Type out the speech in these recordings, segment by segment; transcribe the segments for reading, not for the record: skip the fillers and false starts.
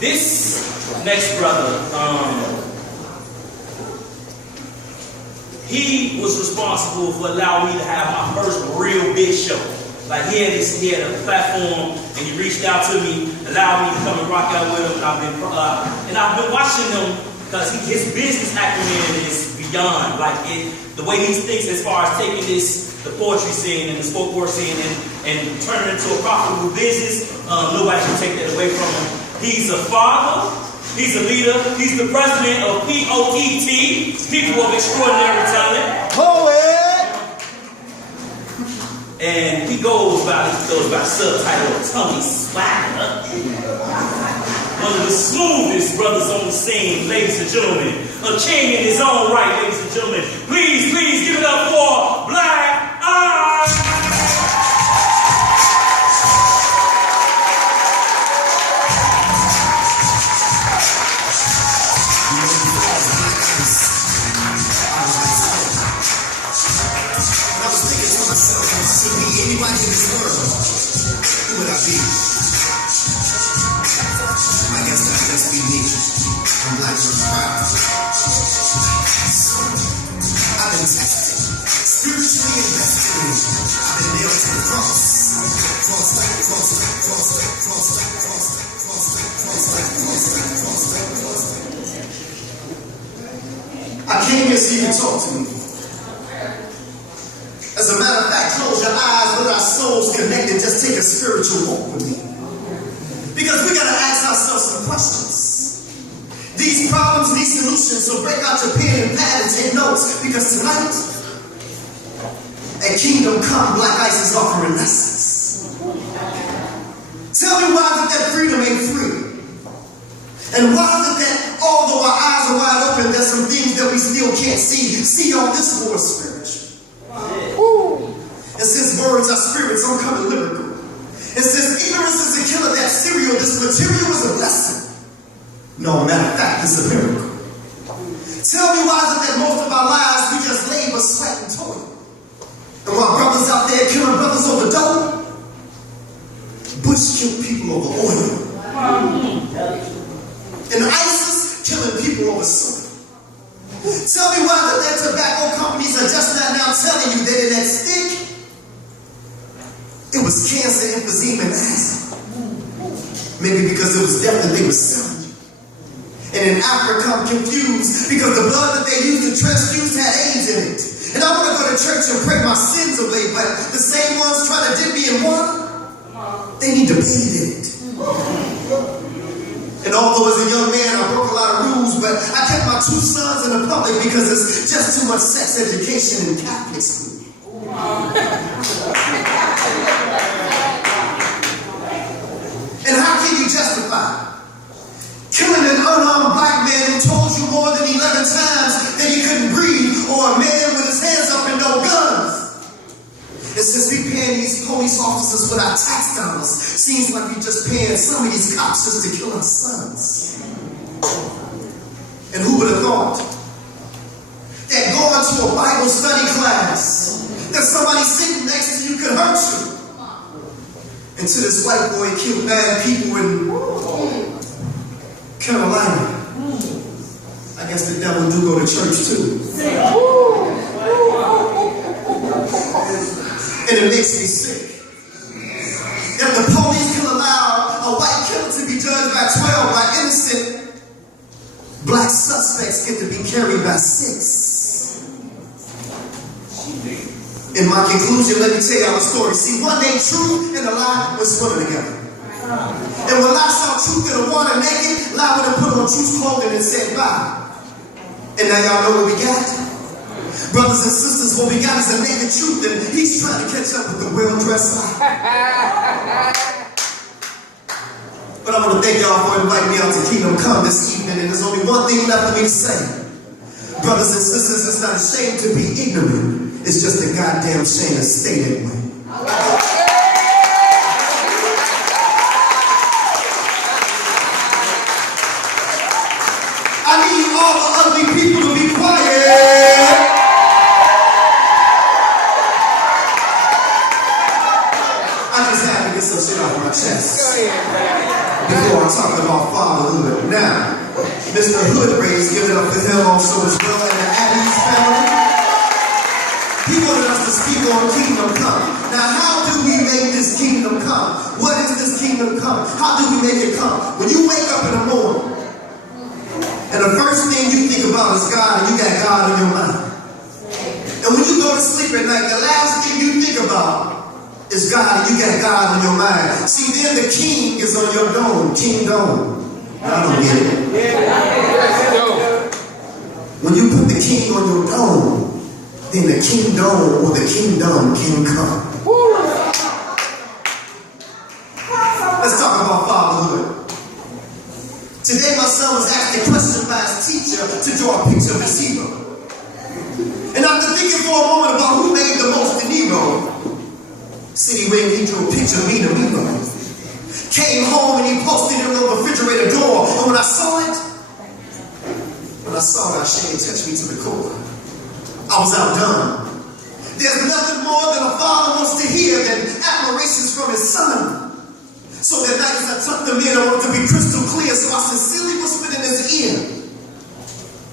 This next brother, he was responsible for allowing me to have my first real big show. Like he had a platform, and he reached out to me, allowed me to come and rock out with him. And I've been watching him because his business acumen is beyond. Like the way he thinks as far as taking the poetry scene and the spoken word scene and turning it into a profitable business. Nobody can take that away from him. He's a father. He's a leader. He's the president of POET, People of Extraordinary Talent. Poet! And he goes by subtitle Tummy Swagger. One of the smoothest brothers on the scene, ladies and gentlemen. A king in his own right, ladies and gentlemen. Please give it up for Blaq. Anybody in this world, who would I be? I guess I'd just be me. I'm Blaq so proud. I've been tested, spiritually invested in. I've been nailed to the cross. I came here so you can talk to me. As a matter of fact, close your eyes, let our souls connected, just take a spiritual walk with me. Because we gotta ask ourselves some questions. These problems need solutions, so break out your pen and pad and take notes. Because tonight, at Kingdom Come, Blaq Ice is offering lessons. Tell me why that freedom ain't free. And why is it that although our eyes are wide open, there's some things that we still can't see on this more spiritual. And since words are spirits, I'm coming lyrical. And since ignorance is a killer, that cereal, this material is a blessing. No, matter of fact, it's a miracle. Tell me why is it that most of our lives we just labor, sweat, and toil? And while brothers out there killing brothers over dough, Bush killed people over oil. And ISIS killing people over soil. Tell me why that tobacco companies are just now telling you that in that stick, it was cancer, emphysema, and asthma. Maybe because it was death that they were selling you. And in Africa, I'm confused because the blood that they used to transfuse had AIDS in it. And I want to go to church and pray my sins away, but the same ones trying to dip me in water, they need to bathe in it. And although as a young man, I broke a lot of rules, but I kept my 2 sons in the public because it's just too much sex education in Catholic school. And how can you justify killing an unarmed black man who told you more than 11 times that he couldn't breathe, or a man with his hands up and no guns? And since we paying these police officers with our tax dollars, seems like we just paying some of these cops just to kill our sons. And who would have thought that going to a Bible study class, that somebody sitting next to you could hurt you? Until this white boy killed bad people in Carolina. I guess the devil do go to church too. And it makes me sick that the police can allow a white killer to be judged by 12 by innocent black suspects get to be carried by 6. In my conclusion, let me tell y'all a story. See, one day truth and a lie were swimming together. And when I saw truth in the water naked, lie would have put on truth's clothing and said bye. And now y'all know what we got? Brothers and sisters, what we got is a naked truth, and he's trying to catch up with the well-dressed lie. But I want to thank y'all for inviting me out to Kingdom Come this evening, and there's only one thing left for me to say. Brothers and sisters, it's not a shame to be ignorant. It's just a goddamn shame to stay that way. I need all the ugly people to be quiet. I just had to get some shit off my chest. before I talk about fatherhood. Now, Mr. Hoodbrace, give it up for him also as well, and the Adams family. He wanted us to speak on kingdom come. Now, how do we make this kingdom come? What is this kingdom come? How do we make it come? When you wake up in the morning, and the first thing you think about is God, and you got God in your mind. And when you go to sleep at night, the last thing you think about is God, and you got God in your mind. See, then the king is on your dome, King Dome. I don't get it. When you put the king on your dome, then the kingdom or the kingdom can come. Let's talk about fatherhood. Today my son was asked a question by his teacher to draw a picture of his hero. And after thinking for a moment about who made the most in Nero, said he drew a picture of me to Nero. Came home and he posted it on the refrigerator door. And when I saw it, I shame touched me to the core. I was outdone. There's nothing more than a father wants to hear than admirations from his son. So that night as I tucked him in, I wanted to be crystal clear, so I sincerely whispered in his ear,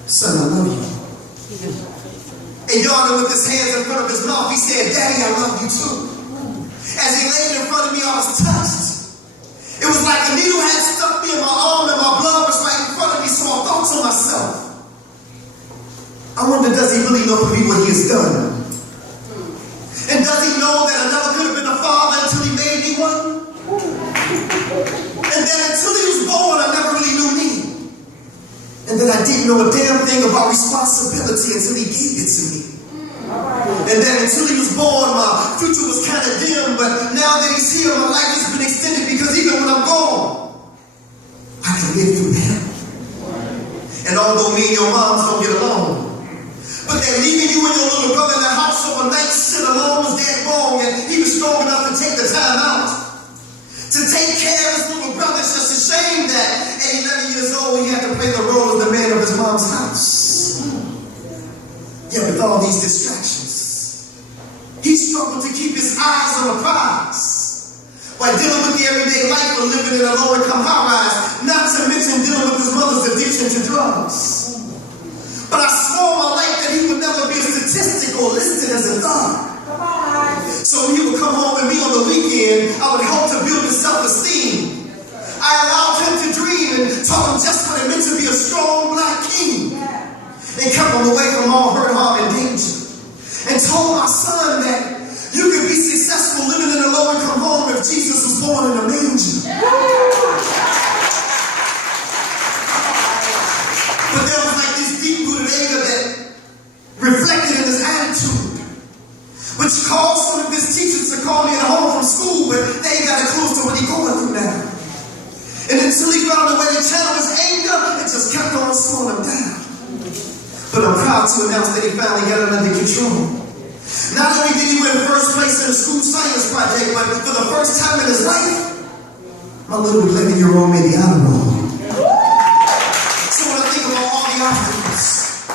son, I love you. And yawning with his hands in front of his mouth, he said, Daddy, I love you too. As he laid in front of me, I was touched. It was like a needle had stuck me in my arm and my blood was right in front of me, so I thought to myself, I wonder, does he really know for me what he has done? And does he know that I never could have been a father until he made me one? And that until he was born, I never really knew me. And that I didn't know a damn thing about responsibility until he gave it to me. And that until he was born, my future was kind of dim, but now that he's here, my life has been extended because even when I'm gone, I can live through him. And although me and your moms don't get along, but that leaving you and your little brother in the house overnight sit alone was dead wrong, and he was strong enough to take the time out to take care of his little brother. It's just a shame that at 11 years old he had to play the role of the man of his mom's house. Yet with all these distractions, he struggled to keep his eyes on the prize while dealing with the everyday life of living in a low-income high-rise, not to mention dealing with his mother's addiction to drugs. But I swore my life that he would never be a statistic or listed as a thug. So when he would come home with me on the weekend, I would help to build his self-esteem. I allowed him to dream and taught him just what it meant to be a strong black king. And kept him away from all hurt, harm, and danger. And told my son that you could be successful living in a low-income home if Jesus was born in a manger. But there was like this deep-rooted anger that reflected in his attitude, which caused some of his teachers to call me at home from school, but they ain't got a clue to what he's going through now. And until he found a way to channel his anger, it just kept on slowing him down. But I'm proud to announce that he finally got it under control. Not only did he win first place in the school science project, but for the first time in his life, my little 11-year-old made the honor roll. So when I think about all the obstacles,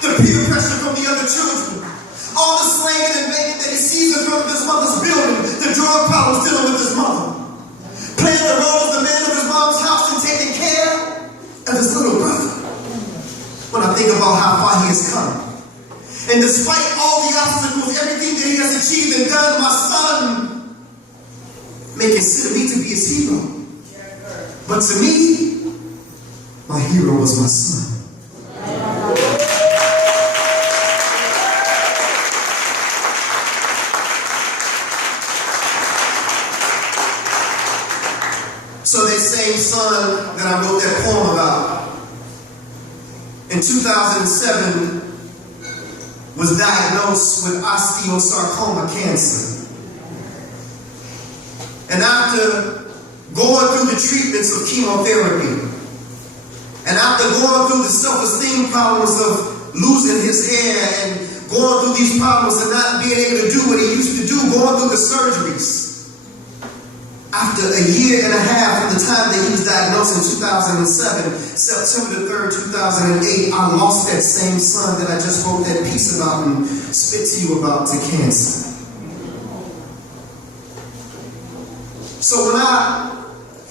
the peer pressure from the other children, all the slanging and banging that he sees in front of his mother's building, the drug problems dealing with his mother, playing the role as the man of his mom's house and taking care of his little brother. When I think about how far he has come, and despite all the obstacles, everything that he has achieved and done, my son may consider me to be his hero. But to me, my hero was my son. So that same son that I wrote that poem about, in 2007, was diagnosed with osteosarcoma cancer. And after going through the treatments of chemotherapy, and after going through the self-esteem problems of losing his hair and going through these problems and not being able to do what he used to do, going through the surgeries, after a year and a half from the time that he was diagnosed in 2007, September 3rd, 2008, I lost that same son that I just wrote that piece about and spit to you about to cancer. So when I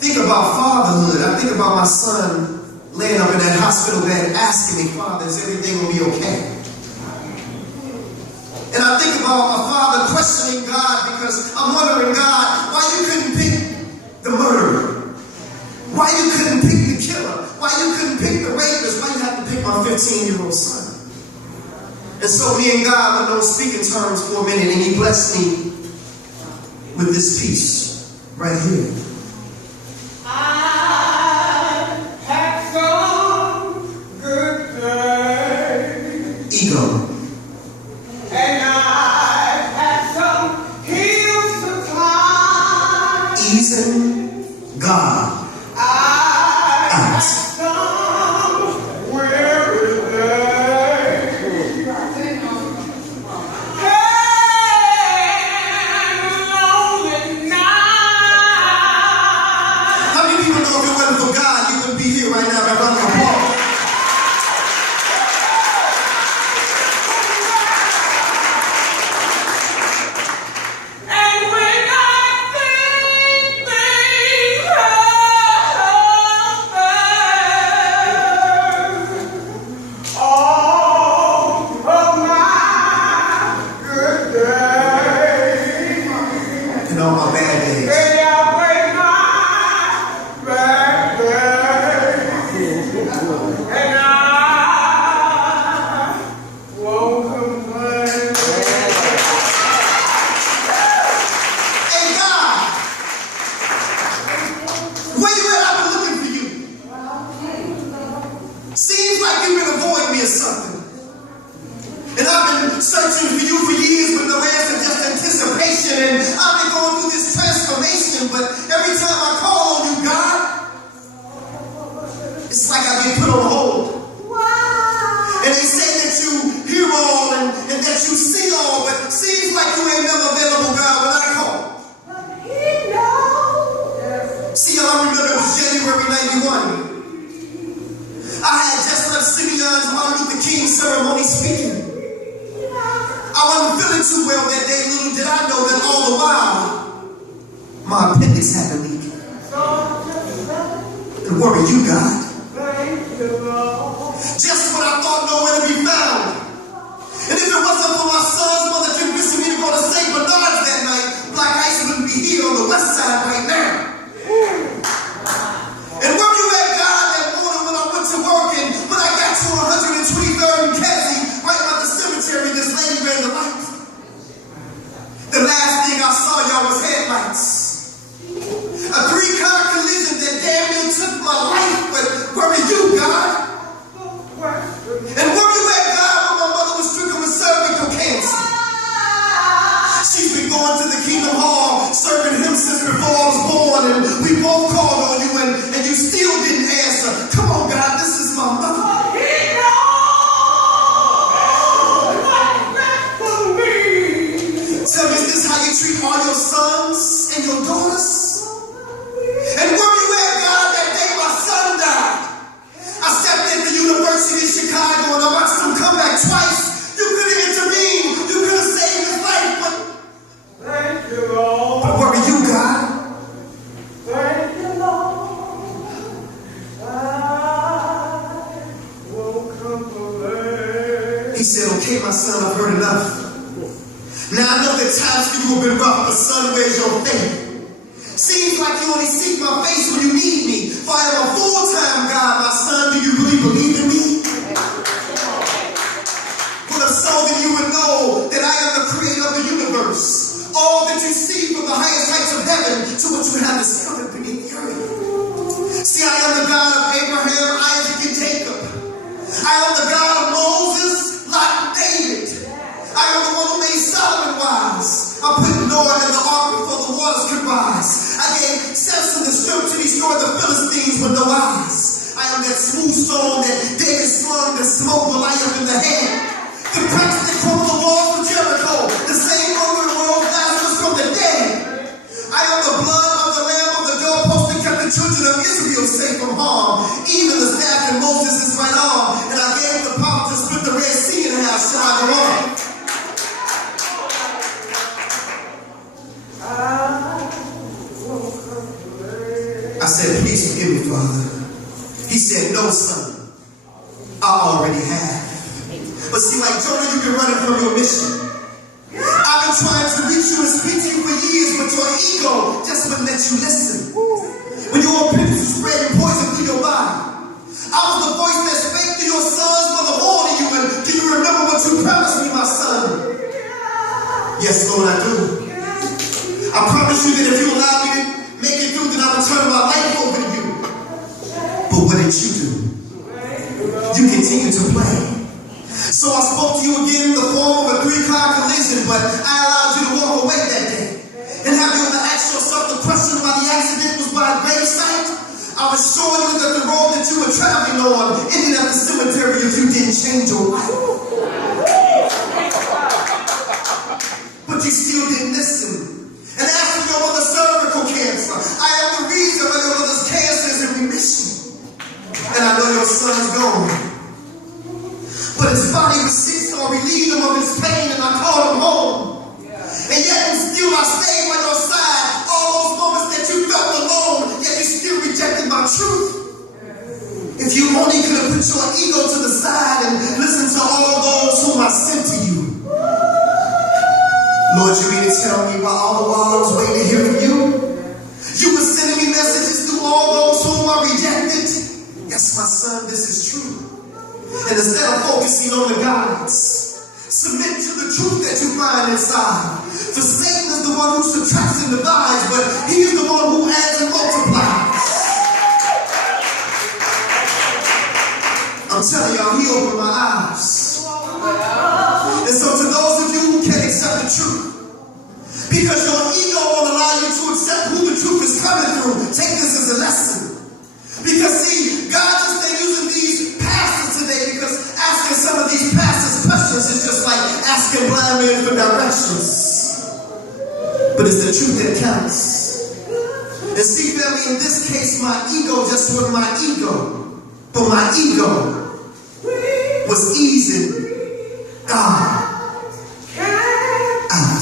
think about fatherhood. I think about my son laying up in that hospital bed asking me, Father, is everything going to be okay? And I think about my father questioning God because I'm wondering, God, why you couldn't pick the murderer? Why you couldn't pick the killer? Why you couldn't pick the rapist? Why you had to pick my 15-year-old son? And so me and God went on speaking terms for a minute, and he blessed me with this piece right here. I had some good days. Ego. And I had some hills to climb. Easing God I had out. some weary days. And lonely nights. How many people know if it wasn't for God, you wouldn't be here right now by running apart? And when I think things have all of my good days, And all my bad days. they outweigh my bad days, and I won't complain. Hey God, where you at? I've been looking for you. Seems like you've been avoiding me or something. And I've been searching for you for years with no answer, just anticipation. And I've been going through this transformation, but every time I call on you, God, it's like I get put on hold. And they say that you hear all and that you see all, but it seems like you ain't never available, God, when I call. See, y'all, I remember it was January 91. I had just left Simeon's Martin Luther King ceremony speaking. I wasn't feeling too well that day. Little did I know that all the while, my appendix had to leak. And worry you, God. Just when I thought nowhere to be found. And if it wasn't for my son's mother convincing me to go to St. Bernard's that night, Blaq Ice wouldn't be here on the west side right now. And where you at, God, that morning when I went to work and when I got to 123rd and Kedzie, right by the cemetery, this lady ran the light. The last thing I saw, y'all, was headlights. A 3-car collision that damn near took my life, but where are you, God? And where you at, God, when my mother was stricken with cervical cancer? She's been going to the Kingdom Hall, serving him since before I was born, and we both called on you, and you still didn't answer. Come on, God, this is my mother. Tell me, is this how you treat all your sons and your daughters? And where you at, God, that day my son died? I stepped in the University of Chicago and I watched him come back twice. You could have intervened. You could have saved his life, but Thank you, Lord. where are you, God? Thank you, Lord. I won't complain. He said, okay, my son, I've heard enough. Now I know that times for you have been rough, but son, where's your faith? Seems like you only seek my face when you need me. For I am a full-time God, my son. Do you really believe in me? Well, if so, then you would know that I am the creator of the universe. All that you see from the highest heights of heaven to what you have discovered beneath the earth. See, I am the God of Abraham, Isaac, and Jacob. I am the God of Moses, Lot, and David. I am the one who made Solomon wise. I put Noah in the ark before the waters could rise. I gave Samson the strength to destroy the Philistines with no eyes. I am that smooth stone that David slung, the smoke will light up in the hand. The cracks that crumble the walls of Jericho, the same one who rose Lazarus from the dead. I am the blood of the lamb of the doorpost that kept the children of Israel safe from harm. Even the staff in Moses' right arm. And I gave the power to split the Red Sea in half. Shall I go on? I I said, please forgive me, Father. He said, no, son. I already have. But see, like Jonah, you've been running from your mission. I've been trying to reach you and speak to you for years, but your ego just wouldn't let you listen. When your opinions were spreading poison through your body, I was the voice that spake to your sons for the warning you. And do you remember what you promised me, my son? Yes, Lord, I do. I promise you that if you allow me to make it through, then I will turn my life over to you. But what did you do? You continue to play. So I spoke to you again in the form of a 3-car collision, but I allowed you to walk away that day. And have you ever asked yourself the question why the accident was by a grave site? I was showing you that the road that you were traveling on ended at the cemetery if you didn't change your life. But you still didn't listen. And as for your mother's cervical cancer, I am the reason why your mother's cancer is in remission. And I know your son's gone. But his body was sick, so I relieved him of his pain and I called him home. And yet and still I stayed by your side. All those moments that you felt alone, yet you still rejected my truth. If you only could have put your ego to the side and listened to all those whom I sent to you. Lord, you mean to tell me why all the while I was waiting to hear from you? You were sending me messages through all those whom I rejected. Yes, my son, this is true. And instead of focusing on the guides, submit to the truth that you find inside. For Satan is the one who subtracts and divides, but he is the one who adds and multiplies. I'm telling y'all, he opened my eyes. And so to those of you who can't accept the truth, because your ego won't allow you to accept who the truth is coming through, take this as a lesson. Because see, God just ain't using these pastors today, because asking some of these pastors questions is just like asking blind men for directions. But it's the truth that counts. And see, family, in this case, my ego just wasn't my ego, but my ego was easing God out.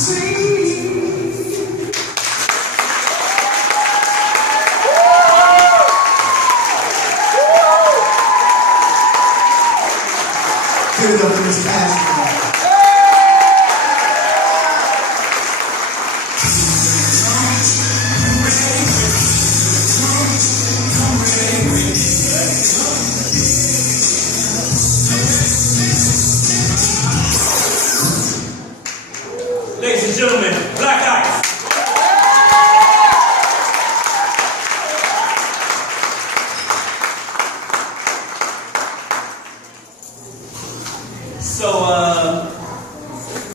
Give it up for this pastor. Ladies and gentlemen, Blaq Ice.